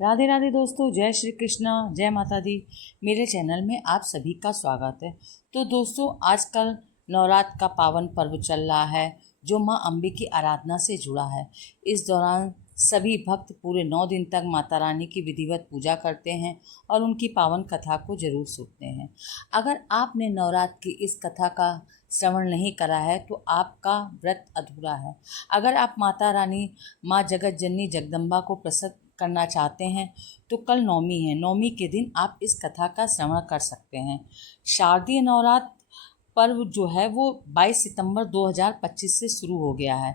राधे राधे दोस्तों, जय श्री कृष्णा, जय माता दी। मेरे चैनल में आप सभी का स्वागत है। तो दोस्तों, आजकल नवरात्र का पावन पर्व चल रहा है जो माँ अम्बे की आराधना से जुड़ा है। इस दौरान सभी भक्त पूरे 9 दिन तक माता रानी की विधिवत पूजा करते हैं और उनकी पावन कथा को जरूर सुनते हैं। अगर आपने नवरात्र की इस कथा का श्रवण नहीं करा है तो आपका व्रत अधूरा है। अगर आप माता रानी माँ जगत जननी जगदम्बा को प्रसन्न करना चाहते हैं तो कल नौमी है। नौमी के दिन आप इस कथा का श्रवण कर सकते हैं। शारदीय नवरात्र पर्व जो है वो 22 सितंबर 2025 से शुरू हो गया है।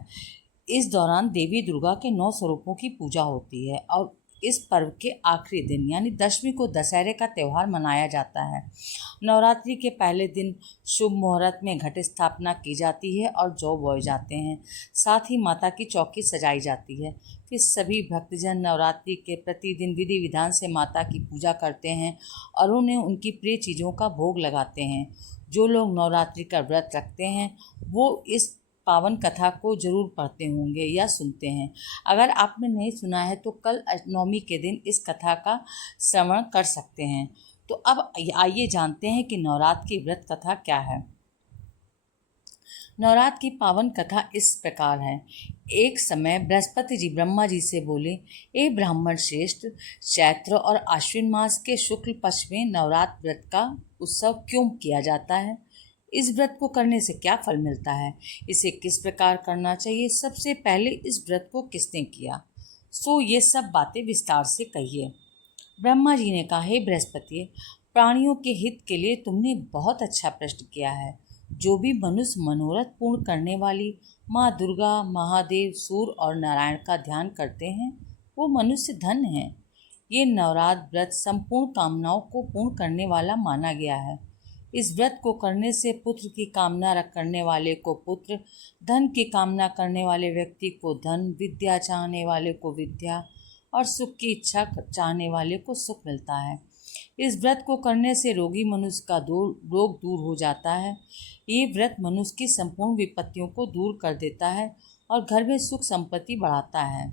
इस दौरान देवी दुर्गा के 9 स्वरूपों की पूजा होती है और इस पर्व के आखिरी दिन यानी दशमी को दशहरे का त्यौहार मनाया जाता है। नवरात्रि के पहले दिन शुभ मुहूर्त में घट स्थापना की जाती है और जौ बोए जाते हैं। साथ ही माता की चौकी सजाई जाती है। फिर सभी भक्तजन नवरात्रि के प्रतिदिन विधि विधान से माता की पूजा करते हैं और उन्हें उनकी प्रिय चीज़ों का भोग लगाते हैं। जो लोग नवरात्रि का व्रत रखते हैं वो इस पावन कथा को जरूर पढ़ते होंगे या सुनते हैं। अगर आपने नहीं सुना है तो कल नवमी के दिन इस कथा का श्रवण कर सकते हैं। तो अब आइए जानते हैं कि नवरात्र की व्रत कथा क्या है। नवरात्र की पावन कथा इस प्रकार है। एक समय बृहस्पति जी ब्रह्मा जी से बोले, ए ब्राह्मण श्रेष्ठ, चैत्र और आश्विन मास के शुक्ल पक्ष में नवरात्र व्रत का उत्सव क्यों किया जाता है? इस व्रत को करने से क्या फल मिलता है? इसे किस प्रकार करना चाहिए? सबसे पहले इस व्रत को किसने किया? सो ये सब बातें विस्तार से कहिए। ब्रह्मा जी ने कहा, हे बृहस्पति, प्राणियों के हित के लिए तुमने बहुत अच्छा प्रश्न किया है। जो भी मनुष्य मनोरथ पूर्ण करने वाली माँ दुर्गा, महादेव, सूर्य और नारायण का ध्यान करते हैं वो मनुष्य धन्य है। ये नवरात्र व्रत संपूर्ण कामनाओं को पूर्ण करने वाला माना गया है। इस व्रत को करने से पुत्र की कामना करने वाले को पुत्र, धन की कामना करने वाले व्यक्ति को धन, विद्या चाहने वाले को विद्या और सुख की इच्छा चाहने वाले को सुख मिलता है। इस व्रत को करने से रोगी मनुष्य का रोग दूर हो जाता है। ये व्रत मनुष्य की संपूर्ण विपत्तियों को दूर कर देता है और घर में सुख संपत्ति बढ़ाता है।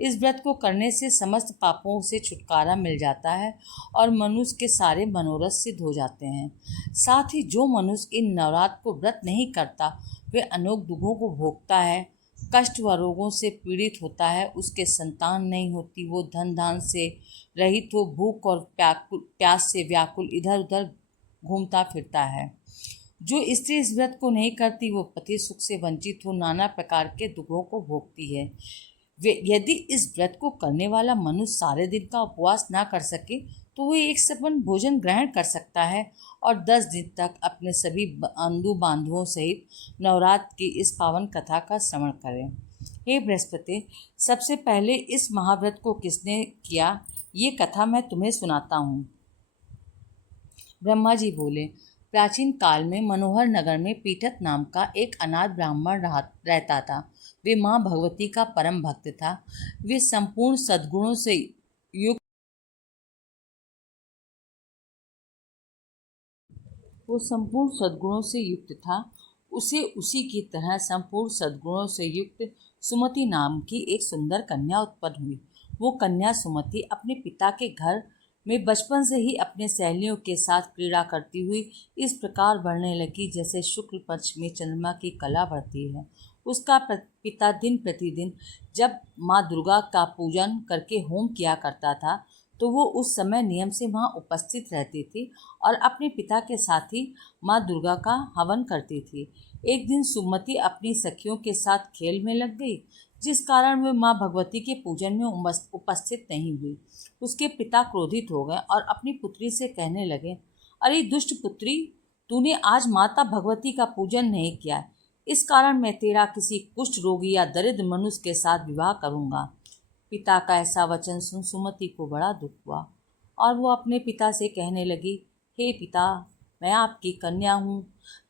इस व्रत को करने से समस्त पापों से छुटकारा मिल जाता है और मनुष्य के सारे मनोरथ सिद्ध हो जाते हैं। साथ ही जो मनुष्य इन नवरात्र को व्रत नहीं करता वे अनेक दुखों को भोगता है, कष्ट व रोगों से पीड़ित होता है, उसके संतान नहीं होती, वो धन धान से रहित हो भूख और प्यास से व्याकुल इधर उधर घूमता फिरता है। जो स्त्री इस व्रत को नहीं करती वो पति सुख से वंचित हो नाना प्रकार के दुखों को भोगती है। यदि इस व्रत को करने वाला मनुष्य सारे दिन का उपवास ना कर सके तो वह एक सपन भोजन ग्रहण कर सकता है और 10 दिन तक अपने सभी बंधु बांधवों सहित नवरात्र की इस पावन कथा का श्रवण करें। हे बृहस्पति, सबसे पहले इस महाव्रत को किसने किया ये कथा मैं तुम्हें सुनाता हूँ। ब्रह्मा जी बोले, प्राचीन काल में मनोहर नगर में पीठक नाम का एक अनाथ ब्राह्मण रहता था। वे माँ भगवती का परम भक्त था। वे संपूर्ण सद्गुणों से युक्त वो संपूर्ण सद्गुणों से युक्त था। उसे उसी की तरह संपूर्ण सद्गुणों से युक्त सुमति नाम की एक सुंदर कन्या उत्पन्न हुई। वो कन्या सुमति अपने पिता के घर में बचपन से ही अपने सहेलियों के साथ क्रीड़ा करती हुई इस प्रकार बढ़ने लगी जैसे शुक्ल पक्ष में चंद्रमा की कला बढ़ती है। उसका पिता दिन प्रतिदिन जब माँ दुर्गा का पूजन करके होम किया करता था तो वो उस समय नियम से वहाँ उपस्थित रहती थी और अपने पिता के साथ ही माँ दुर्गा का हवन करती थी। एक दिन सुमति अपनी सखियों के साथ खेल में लग गई जिस कारण वे माँ भगवती के पूजन में उपस्थित नहीं हुई। उसके पिता क्रोधित हो गए और अपनी पुत्री से कहने लगे, अरे दुष्ट पुत्री, तूने आज माता भगवती का पूजन नहीं किया, इस कारण मैं तेरा किसी कुष्ठ रोगी या दरिद्र मनुष्य के साथ विवाह करूँगा। पिता का ऐसा वचन सुन सुमति को बड़ा दुख हुआ और वो अपने पिता से कहने लगी, हे पिता, मैं आपकी कन्या हूँ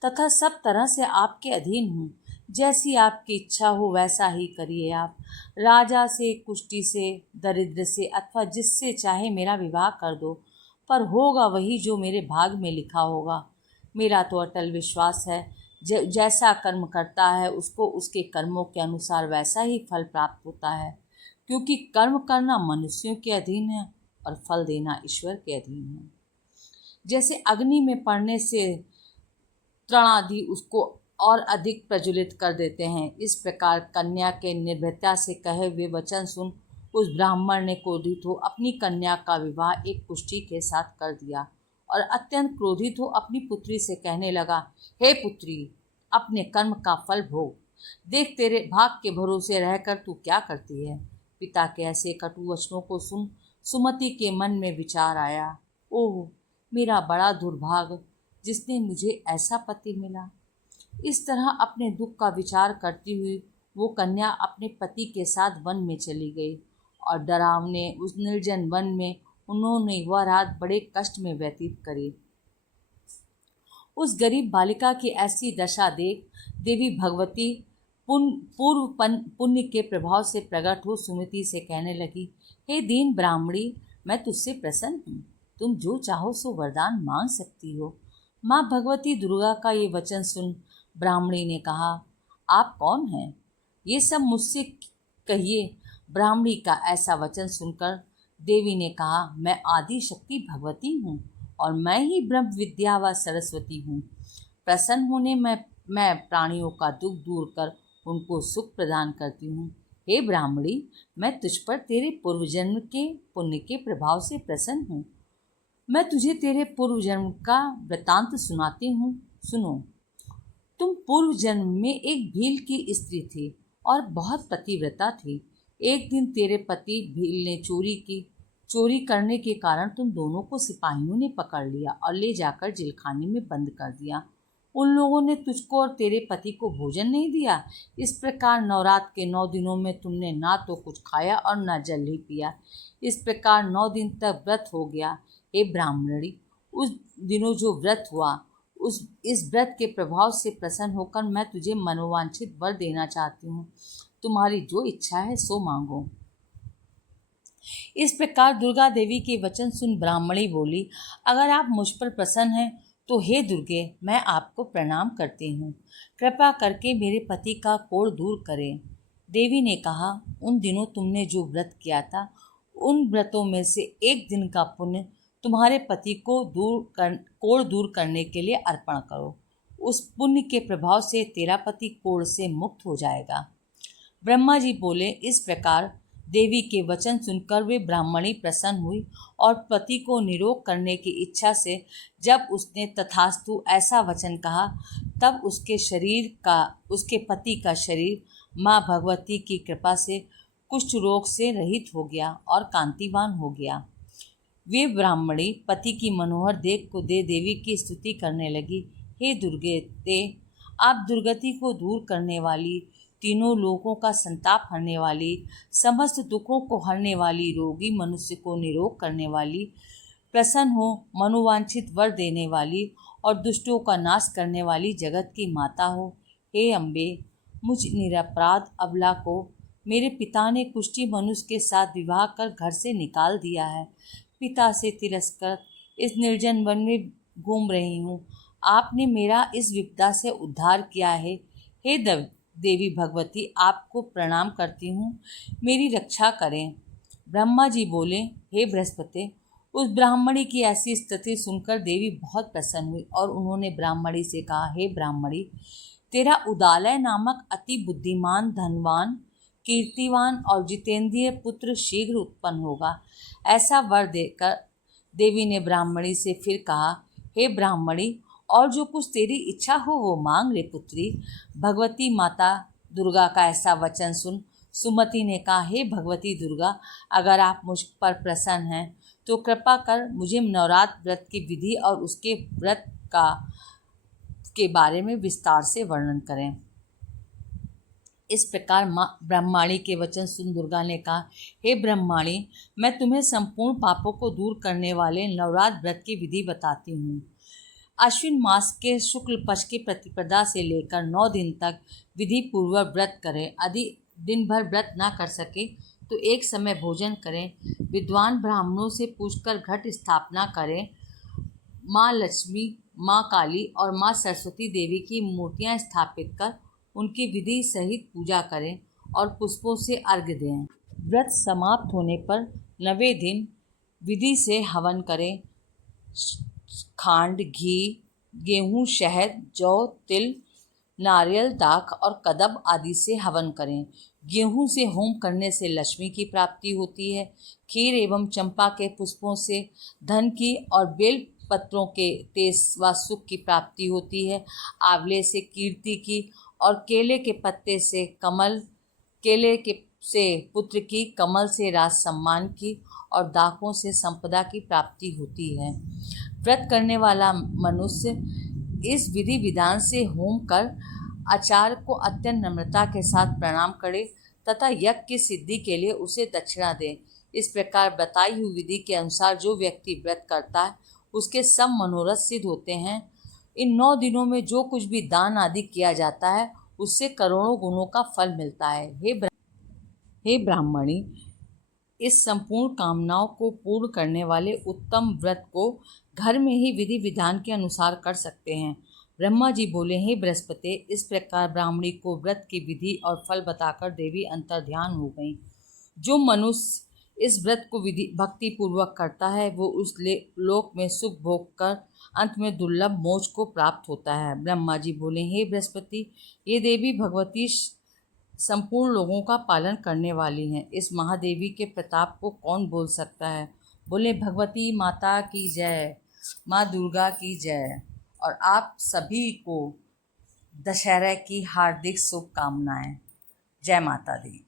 तथा सब तरह से आपके अधीन हूँ। जैसी आपकी इच्छा हो वैसा ही करिए आप। राजा से, कुष्ठी से, दरिद्र से अथवा जिससे चाहे मेरा विवाह कर दो, पर होगा वही जो मेरे भाग में लिखा होगा। मेरा तो अटल विश्वास है जैसा कर्म करता है उसको उसके कर्मों के अनुसार वैसा ही फल प्राप्त होता है। क्योंकि कर्म करना मनुष्यों के अधीन है और फल देना ईश्वर के अधीन है। जैसे अग्नि में पड़ने से तृण आदि उसको और अधिक प्रज्वलित कर देते हैं, इस प्रकार कन्या के निर्भयता से कहे हुए वचन सुन उस ब्राह्मण ने क्रोधित हो अपनी कन्या का विवाह एक कुष्ठी के साथ कर दिया और अत्यंत क्रोधित हो अपनी पुत्री से कहने लगा, हे पुत्री, अपने कर्म का फल भोग। देख, तेरे भाग के भरोसे रहकर तू क्या करती है। पिता के ऐसे कटु वचनों को सुन सुमति के मन में विचार आया, ओह मेरा बड़ा दुर्भाग्य, जिसने मुझे ऐसा पति मिला। इस तरह अपने दुख का विचार करती हुई वो कन्या अपने पति के साथ वन में चली गई और डरावने उस निर्जन वन में उन्होंने वह रात बड़े कष्ट में व्यतीत करी। उस गरीब बालिका की ऐसी दशा देख देवी भगवती पुण्य के प्रभाव से प्रकट हो सुमति से कहने लगी, हे दीन ब्राह्मणी, मैं तुझसे प्रसन्न हूँ, तुम जो चाहो सो वरदान मांग सकती हो। माँ भगवती दुर्गा का ये वचन सुन ब्राह्मणी ने कहा, आप कौन हैं? ये सब मुझसे कहिए। ब्राह्मणी का ऐसा वचन सुनकर देवी ने कहा, मैं आदि शक्ति भगवती हूँ और मैं ही ब्रह्म विद्या व सरस्वती हूँ। प्रसन्न होने मैं प्राणियों का दुख दूर कर उनको सुख प्रदान करती हूँ। हे ब्राह्मणी, मैं तुझ पर तेरे पूर्व जन्म के पुण्य के प्रभाव से प्रसन्न हूँ। मैं तुझे तेरे पूर्व जन्म का वृतांत सुनाती हूँ, सुनो। तुम पूर्व जन्म में एक भील की स्त्री थी और बहुत पतिव्रता थी। एक दिन तेरे पति भील ने चोरी करने के कारण तुम दोनों को सिपाहियों ने पकड़ लिया और ले जाकर जेलखाने में बंद कर दिया। उन लोगों ने तुझको और तेरे पति को भोजन नहीं दिया। इस प्रकार नवरात्र के 9 दिनों में तुमने ना तो कुछ खाया और ना जल ही पिया। इस प्रकार 9 दिन तक व्रत हो गया। हे ब्राह्मणी, उस दिनों जो व्रत हुआ इस व्रत के प्रभाव से प्रसन्न होकर मैं तुझे मनोवांछित वर देना चाहती हूँ। तुम्हारी जो इच्छा है सो मांगो। इस प्रकार दुर्गा देवी के वचन सुन ब्राह्मणी बोली, अगर आप मुझ पर प्रसन्न हैं तो हे दुर्गे, मैं आपको प्रणाम करती हूँ। कृपा करके मेरे पति का कोढ़ दूर करें। देवी ने कहा, उन दिनों तुमने जो व्रत किया था उन व्रतों में से एक दिन का पुण्य तुम्हारे पति को कोढ़ दूर करने के लिए अर्पण करो। उस पुण्य के प्रभाव से तेरा पति कोढ़ से मुक्त हो जाएगा। ब्रह्मा जी बोले, इस प्रकार देवी के वचन सुनकर वे ब्राह्मणी प्रसन्न हुई और पति को निरोग करने की इच्छा से जब उसने तथास्तु ऐसा वचन कहा, तब उसके पति का शरीर माँ भगवती की कृपा से कुष्ठ रोग से रहित हो गया और कांतिवान हो गया। वे ब्राह्मणी पति की मनोहर देख को दे देवी की स्तुति करने लगी, हे दुर्गे, आप दुर्गति को दूर करने वाली, तीनों लोगों का संताप हरने वाली, समस्त दुखों को हरने वाली, रोगी मनुष्य को निरोग करने वाली, प्रसन्न हो मनोवांछित वर देने वाली और दुष्टों का नाश करने वाली जगत की माता हो। हे अम्बे, मुझ निरपराध अबला को मेरे पिता ने कुष्ठी मनुष्य के साथ विवाह कर घर से निकाल दिया है। पिता से तिरस्कृत इस निर्जन वन में घूम रही हूँ। आपने मेरा इस विपदा से उद्धार किया है। हे देवी भगवती, आपको प्रणाम करती हूँ, मेरी रक्षा करें। ब्रह्मा जी बोले, हे बृहस्पति, उस ब्राह्मणी की ऐसी स्थिति सुनकर देवी बहुत प्रसन्न हुई और उन्होंने ब्राह्मणी से कहा, हे ब्राह्मणी, तेरा उदालय नामक अति बुद्धिमान, धनवान, कीर्तिवान और जितेंद्रिय पुत्र शीघ्र उत्पन्न होगा। ऐसा वर देकर देवी ने ब्राह्मणी से फिर कहा, हे ब्राह्मणी, और जो कुछ तेरी इच्छा हो वो मांग ले पुत्री। भगवती माता दुर्गा का ऐसा वचन सुन सुमति ने कहा, हे भगवती दुर्गा, अगर आप मुझ पर प्रसन्न हैं तो कृपा कर मुझे नवरात्र व्रत की विधि और उसके व्रत के बारे में विस्तार से वर्णन करें। इस प्रकार ब्रह्माणी के वचन सुन दुर्गा ने कहा, हे ब्रह्माणी, मैं तुम्हें संपूर्ण पापों को दूर करने वाले नवरात्र व्रत की विधि बताती हूँ। अश्विन मास के शुक्ल पक्ष की प्रतिपदा से लेकर 9 दिन तक विधि पूर्वक व्रत करें। यदि दिन भर व्रत ना कर सके तो एक समय भोजन करें। विद्वान ब्राह्मणों से पूछकर घट स्थापना करें। माँ लक्ष्मी, माँ काली और माँ सरस्वती देवी की मूर्तियाँ स्थापित कर उनकी विधि सहित पूजा करें और पुष्पों से अर्घ्य दें। व्रत समाप्त होने पर 9वें दिन विधि से हवन करें। खांड, घी, गेहूं, शहद, जौ, तिल, नारियल, दाख और कदब आदि से हवन करें। गेहूं से होम करने से लक्ष्मी की प्राप्ति होती है। खीर एवं चंपा के पुष्पों से धन की और बेल पत्रों के तेज व सुख की प्राप्ति होती है। आंवले से कीर्ति की और केले के पत्ते से पुत्र की, कमल से राज सम्मान की और दाखों से संपदा की प्राप्ति होती है। व्रत करने वाला मनुष्य इस विधि विधान से होम कर आचार्य को अत्यंत नम्रता के साथ प्रणाम करे तथा यज्ञ की सिद्धि के लिए उसे दक्षिणा दे। इस प्रकार बताई हुई विधि के अनुसार जो व्यक्ति व्रत करता है उसके सब मनोरथ सिद्ध होते हैं। इन 9 दिनों में जो कुछ भी दान आदि किया जाता है उससे करोड़ों गुणों का फल मिलता है। हे ब्राह्मणी, इस संपूर्ण कामनाओं को पूर्ण करने वाले उत्तम व्रत को घर में ही विधि विधान के अनुसार कर सकते हैं। ब्रह्मा जी बोले, हे बृहस्पति, इस प्रकार ब्राह्मणी को व्रत की विधि और फल बताकर देवी अंतर्ध्यान हो गई। जो मनुष्य इस व्रत को विधि भक्ति पूर्वक करता है वो उस लोक में सुख भोग कर अंत में दुर्लभ मोक्ष को प्राप्त होता है। ब्रह्मा जी बोले, हे बृहस्पति, ये देवी भगवती संपूर्ण लोगों का पालन करने वाली हैं। इस महादेवी के प्रताप को कौन बोल सकता है। बोले, भगवती माता की जय, माँ दुर्गा की जय। और आप सभी को दशहरा की हार्दिक शुभकामनाएं। जय माता दी।